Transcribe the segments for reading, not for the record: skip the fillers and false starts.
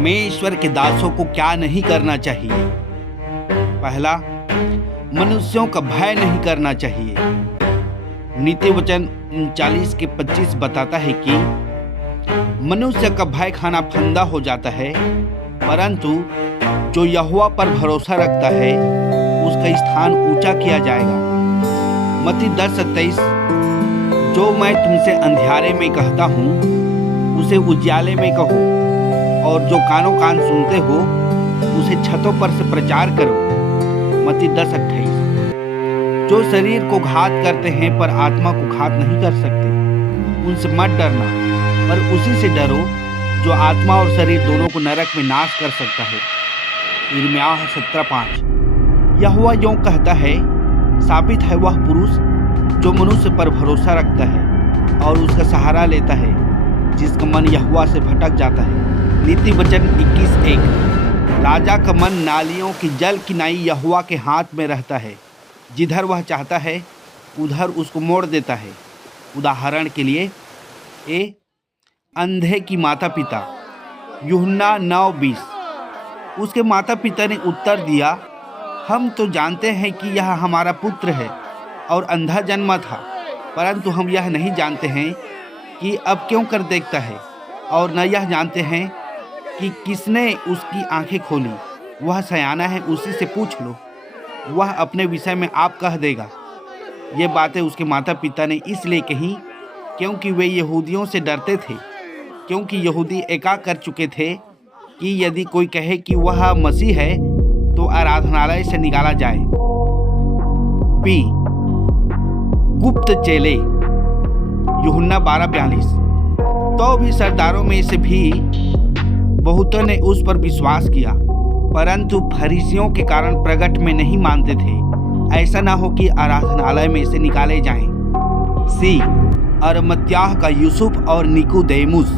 परमेश्वर के दासों को क्या नहीं करना चाहिए? पहला, मनुष्यों का भय नहीं करना चाहिए। नीति वचन 39:25 बताता है कि मनुष्य का भय खाना फंदा हो जाता है, परंतु जो यहोवा पर भरोसा रखता है उसका स्थान ऊंचा किया जाएगा। मत्ती 10:27, जो मैं तुमसे अंधियारे में कहता हूँ उसे उजियाले में कहो, और जो कानों कान सुनते हो उसे छतों पर से प्रचार करो। मत्ती 10:28, जो शरीर को घात करते हैं पर आत्मा को घात नहीं कर सकते, उनसे मत डरना, पर उसी से डरो जो आत्मा और शरीर दोनों को नरक में नाश कर सकता है। यिर्मयाह 17:5, यहोवा यों कहता है, साबित है वह पुरुष जो मनुष्य पर भरोसा रखता है और उसका सहारा लेता है, जिसका मन यहोवा से भटक जाता है। नीति वचन 21:1, राजा का मन नालियों की जल की नाई यहोवा के हाथ में रहता है, जिधर वह चाहता है उधर उसको मोड़ देता है। उदाहरण के लिए अंधे की माता पिता, यूहन्ना 9:20, उसके माता पिता ने उत्तर दिया, हम तो जानते हैं कि यह हमारा पुत्र है और अंधा जन्मा था, परंतु हम यह नहीं जानते हैं कि अब क्यों कर देखता है, और न यह जानते हैं कि किसने उसकी आंखें खोली। वह सयाना है, उसी से पूछ लो, वह अपने विषय में आप कह देगा। ये बातें उसके माता पिता ने इसलिए कही क्योंकि वे यहूदियों से डरते थे, क्योंकि यहूदी एकाक कर चुके थे कि यदि कोई कहे कि वह मसीह है तो आराधनालय से निकाला जाए। बी, गुप्त चेले, यूहन्ना 12:42, तो भी सरदारों में से भी बहुतों ने उस पर विश्वास किया, परंतु फरीसियों के कारण प्रगट में नहीं मानते थे, ऐसा ना हो कि आराधनालय में से निकाले जाएं। सी, अरमत्याह का यूसुफ और निकोदेमुस,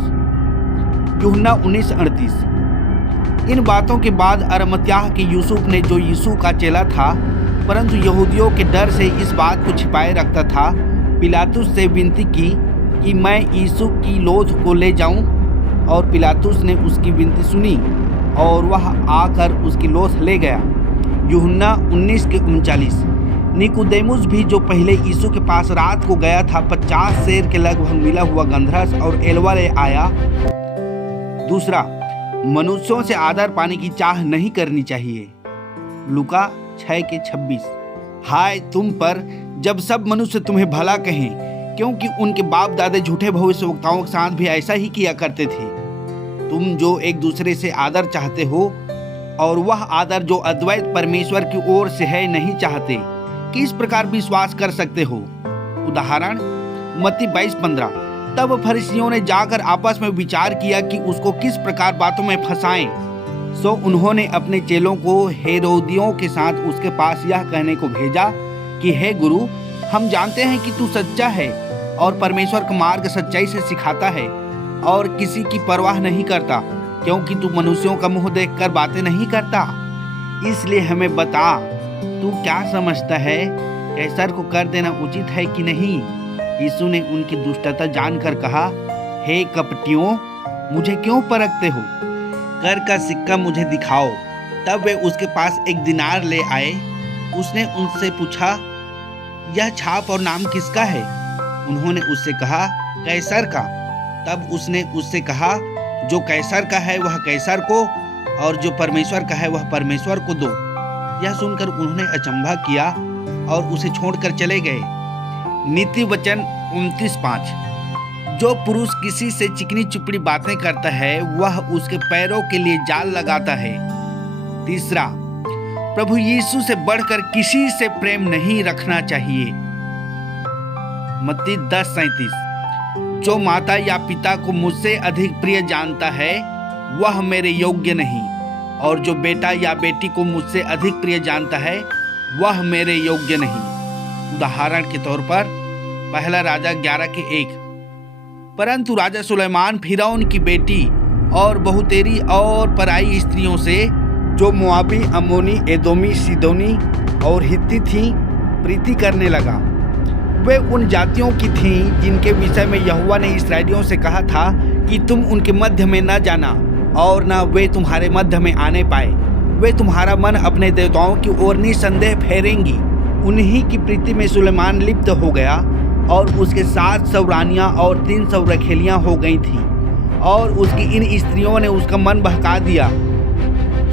यूहन्ना 19:38, इन बातों के बाद अरमत्याह के यूसुफ ने, जो यीशु का चेला था परंतु यहूदियों के डर से इस बात को छिपाए रखता था, पिलातुस से विनती की कि मैं यीशु की लोथ को ले जाऊं, और पिलातुस ने उसकी विनती सुनी और वह आकर उसकी लोथ ले गया। यूहन्ना 19:39, निकोदेमुस भी, जो पहले यीशु के पास रात को गया था, 50 सेर के लगभग मिला हुआ गंधरस और एलवा ले आया। दूसरा, मनुष्यों से आदर पाने की चाह नहीं करनी चाहिए। लूका 6:26, हाय तुम पर जब सब मनुष्य तुम्हें भला कहें, क्योंकि उनके बाप दादे झूठे भविष्यवक्ताओं के साथ भी ऐसा ही किया करते थे। तुम जो एक दूसरे से आदर चाहते हो और वह आदर जो अद्वैत परमेश्वर की ओर से है नहीं चाहते, किस प्रकार विश्वास कर सकते हो? उदाहरण मत्ती 22:15, तब फरीसियों ने जाकर आपस में विचार किया कि उसको किस प्रकार बातों में फंसाएं। सो उन्होंने अपने चेलों को हेरोदियों के साथ उसके पास यह कहने को भेजा कि हे गुरु, हम जानते हैं कि तू सच्चा है और परमेश्वर का मार्ग सच्चाई से सिखाता है और किसी की परवाह नहीं करता, क्योंकि तू मनुष्यों का मुंह देखकर बातें नहीं करता। इसलिए हमें बता, तू क्या समझता है, कैसर को कर देना उचित है कि नहीं? यीशु ने उनकी दुष्टता जानकर कहा, हे कपटियों, मुझे क्यों परखते हो? कर का सिक्का मुझे दिखाओ। तब वे उसके पास एक दिनार ले आए। उसने उनसे पूछा, यह छाप और नाम किसका है? उन्होंने उससे कहा, कैसर का। तब उसने उससे कहा, जो कैसर का है वह कैसर को, और जो परमेश्वर का है वह परमेश्वर को दो। यह सुनकर उन्होंने अचंभा किया और उसे छोड़कर चले गए। नीति वचन 29:5, जो पुरुष किसी से चिकनी चुपड़ी बातें करता है वह उसके पैरों के लिए जाल लगाता है। तीसरा, प्रभु यीशु से बढ़कर किसी से प्रेम नहीं रखना चाहिए। मत्ती 10:37, जो माता या पिता को मुझसे अधिक प्रिय जानता है वह मेरे योग्य नहीं, और जो बेटा या बेटी को मुझसे अधिक प्रिय जानता है वह मेरे योग्य नहीं। उदाहरण के तौर पर पहला राजा 11:1, परंतु राजा सुलेमान फिरौन की बेटी और बहुतेरी और पराई स्त्रियों से, जो मोआबी, अम्मोनी, एदोमी, सीदोनी और हित्ती थीं, प्रीति करने लगा। वे उन जातियों की थीं जिनके विषय में यहोवा ने इस्राएलियों से कहा था कि तुम उनके मध्य में न जाना, और न वे तुम्हारे मध्य में आने पाए। वे तुम्हारा मन अपने देवताओं की ओर निसंदेह फेरेंगी। उन्हीं की प्रीति में सुलेमान लिप्त हो गया और उसके 700 रानियां और 300 रखेलियां हो गई थीं और उसकी इन स्त्रियों ने उसका मन बहका दिया।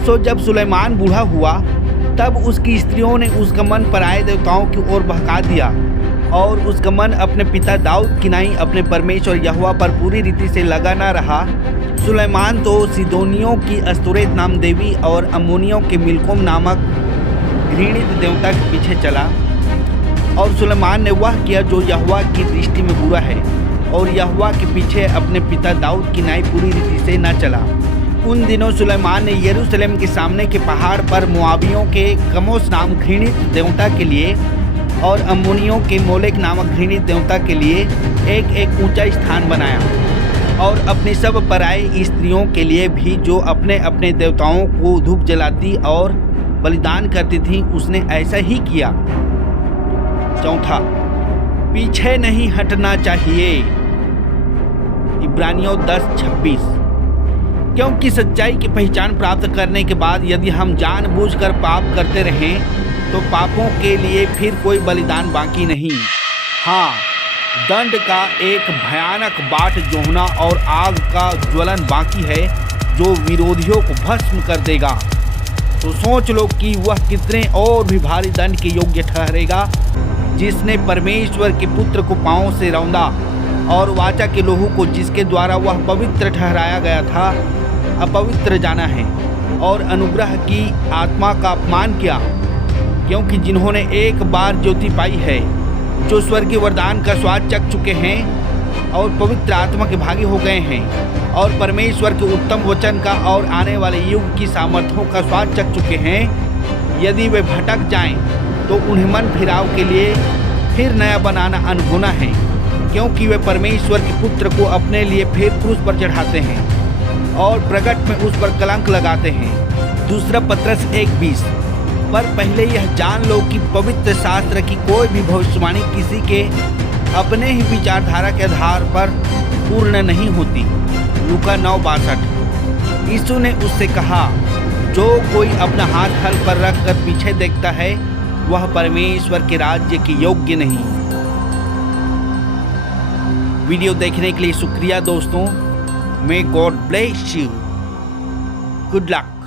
सो जब सुलेमान बूढ़ा हुआ तब उसकी स्त्रियों ने उसका मन पराये देवताओं की ओर बहका दिया और उसका मन अपने पिता दाऊद की नहीं अपने परमेश्वर यहोवा पर पूरी रीति से लगा न रहा। सुलेमान तो सीदोनियों की अस्तुरेत नाम देवी और अम्मोनियों के मिल्कोम नामक घृणित देवता के पीछे चला। और सुलेमान ने वह किया जो यहोवा की दृष्टि में बुरा है और यहोवा के पीछे अपने पिता दाऊद की नाई पूरी रीति से न चला। उन दिनों सुलेमान ने यरूशलेम के सामने के पहाड़ पर मोआबियों के कमोस नाम घृणित देवता के लिए और अम्मोनियों के मोलेक नामक घृणित देवता के लिए एक एक ऊंचा स्थान बनाया और अपनी सब पराई स्त्रियों के लिए भी जो अपने अपने देवताओं को धूप जलाती और बलिदान करती थीं उसने ऐसा ही किया। चौथा, पीछे नहीं हटना चाहिए। इब्रानियों 10:26। क्योंकि सच्चाई की पहचान प्राप्त करने के बाद यदि हम जानबूझकर पाप करते रहें तो पापों के लिए फिर कोई बलिदान बाकी नहीं। हाँ, दंड का एक भयानक बाट जोहना और आग का ज्वलन बाकी है जो विरोधियों को भस्म कर देगा। तो सोच लो कि वह कितने और भी भारी दंड के योग्य ठहरेगा जिसने परमेश्वर के पुत्र को पांवों से रौंदा और वाचा के लोहू को जिसके द्वारा वह पवित्र ठहराया गया था अपवित्र जाना है और अनुग्रह की आत्मा का अपमान किया। क्योंकि जिन्होंने एक बार ज्योति पाई है, जो स्वर्गीय वरदान का स्वाद चख चुके हैं और पवित्र आत्मा के भागी हो गए हैं और परमेश्वर के उत्तम वचन का और आने वाले युग की सामर्थ्यों का स्वाद चख चुके हैं, यदि वे भटक जाएं तो उन्हें मन फिराव के लिए फिर नया बनाना अनहोना है। क्योंकि वे परमेश्वर के पुत्र को अपने लिए फिर क्रूस पर चढ़ाते हैं और प्रगट में उस पर कलंक लगाते हैं। दूसरा पत्रस 1:20। पर पहले यह जान लो कि पवित्र शास्त्र की कोई भी भविष्यवाणी किसी के अपने ही विचारधारा के आधार पर पूर्ण नहीं होती। लूका 9:62। यीशु ने उससे कहा, जो कोई अपना हाथ हल पर रख कर पीछे देखता है वह परमेश्वर के राज्य के योग्य नहीं। वीडियो देखने के लिए शुक्रिया दोस्तों। May God bless you. Good luck.